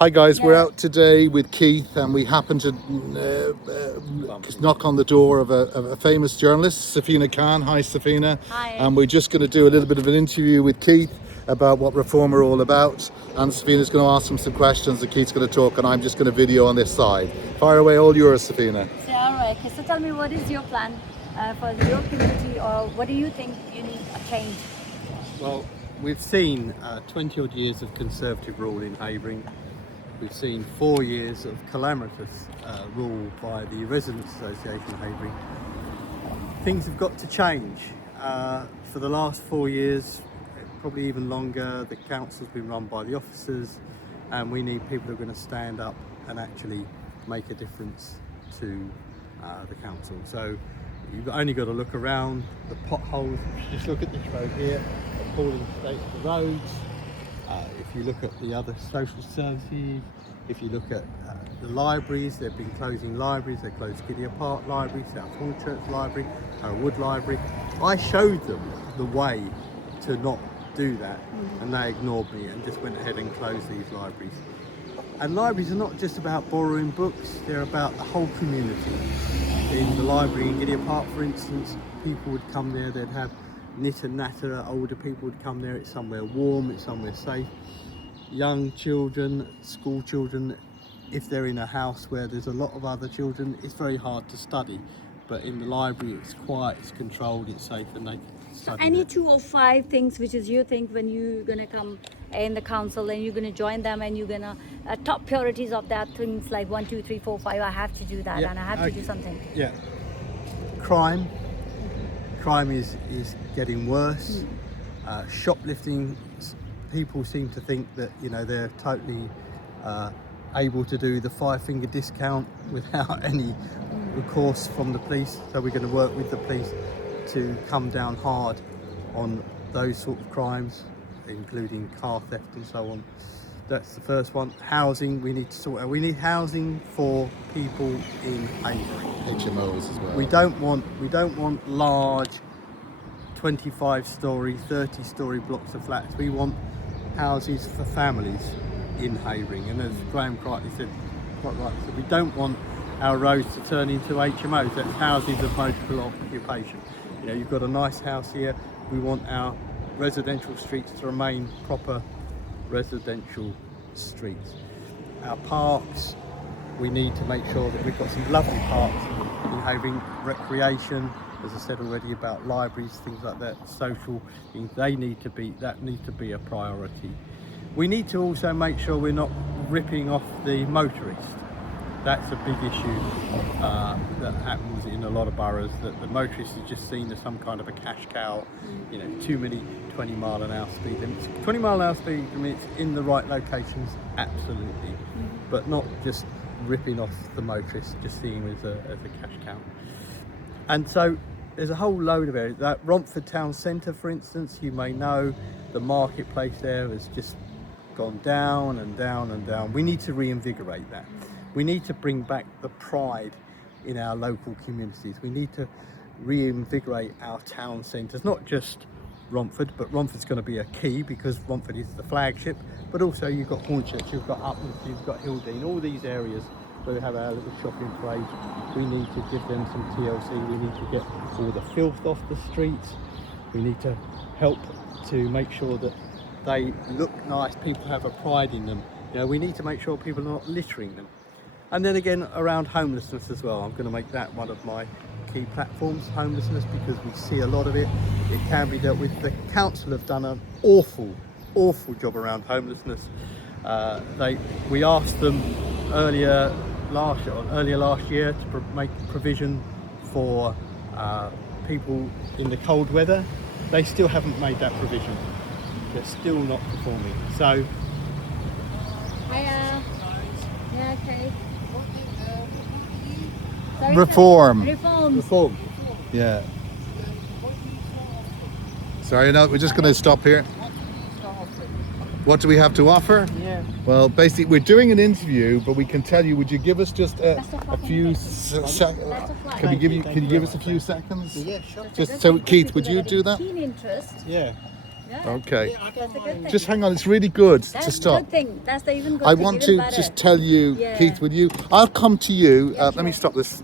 Hi guys, we're out today with Keith and we happen to knock on the door of a famous journalist, Safina Khan. Hi Safina. Hi. And we're just going to do a little bit of an interview with Keith about what Reform are all about, and Safina's going to ask him some questions and Keith's going to talk and I'm just going to video on this side. Fire away, all yours Safina. Alright, so tell me, what is your plan for your community, or what do you think you need a change? Well, we've seen 20 odd years of Conservative rule in Havering. We've seen 4 years of calamitous rule by the Residents Association of Havering. Things have got to change. For the last 4 years, probably even longer, the council's been run by the officers, and we need people who are going to stand up and actually make a difference to the council. So you've only got to look around the potholes. Just look at this road here, appalling state of the roads. If you look at the other social services, if you look at the libraries, they've been closing libraries. They closed Collier Park Library, South Hornchurch Library, Wood Library. I showed them the way to not do that, and they ignored me and just went ahead and closed these libraries. And libraries are not just about borrowing books, they're about the whole community. In the library in Collier Park, for instance, people would come there, they'd have knit and natter, older people would come there, it's somewhere warm, it's somewhere safe. Young children, school children, if they're in a house where there's a lot of other children, it's very hard to study. But in the library, it's quiet, it's controlled, it's safe, and they can study. Any there. 2 or 5 things which is you think when you're gonna come in the council and you're gonna join them and you're gonna top priorities of that, things like 1, 2, 3, 4, 5. I have to do that, Yeah, and I have to okay. do something. Yeah. Crime is getting worse. Shoplifting, people seem to think that they're totally able to do the 5-finger discount without any recourse from the police. So we're going to work with the police to come down hard on those sort of crimes, including car theft and so on. That's the first one. Housing, we need to sort out. We need housing for people in Havering. HMOs as well. We don't want large 25-storey, 30-storey blocks of flats. We want houses for families in Havering. And as Graham quite rightly said, we don't want our roads to turn into HMOs. That's houses of multiple occupation. You've got a nice house here. We want our residential streets to remain proper residential streets. Our parks, we need to make sure that we've got some lovely parks in Havering. Recreation, as I said already, about libraries, things like that, social things, that need to be a priority. We need to also make sure we're not ripping off the motorist. That's a big issue that happens in a lot of boroughs, that the motorist is just seen as some kind of a cash cow. Too many 20-mile-an-hour speed limits. 20-mile-an-hour speed limits in the right locations, absolutely, but not just ripping off the motorist, just seeing him as a cash cow. And so there's a whole load of areas. That Romford Town Centre, for instance, you may know, the marketplace there has just gone down and down and down. We need to reinvigorate that. We need to bring back the pride in our local communities. We need to reinvigorate our town centres, not just Romford, but Romford's going to be a key because Romford is the flagship, but also you've got Hornchurch, you've got Uplands, you've got Hildene, all these areas where we have our little shopping parade. We need to give them some TLC. We need to get all the filth off the streets. We need to help to make sure that they look nice, people have a pride in them. We need to make sure people are not littering them. And then again, around homelessness as well. I'm going to make that one of my key platforms, homelessness, because we see a lot of it. It can be dealt with. The council have done an awful job around homelessness. We asked them earlier last year to make provision for people in the cold weather. They still haven't made that provision. They're still not performing. So. Hiya. Yeah, okay. Reform. Reforms. Yeah. Sorry, no, we're just going to stop here. What do we have to offer? Yeah. Well, basically, we're doing an interview, but we can tell you. Would you give us just a few seconds? Can you give us a few seconds? Yeah, sure. Just so, Keith, would you do that? Keen interest. Yeah. Yeah. Okay. That's a good thing. Just hang on, it's really good That's to a stop. good thing. That's the even good I thing, want even to better. just tell you, Yeah. Keith, will you? I'll come to you. Yeah, Let me sure. stop this.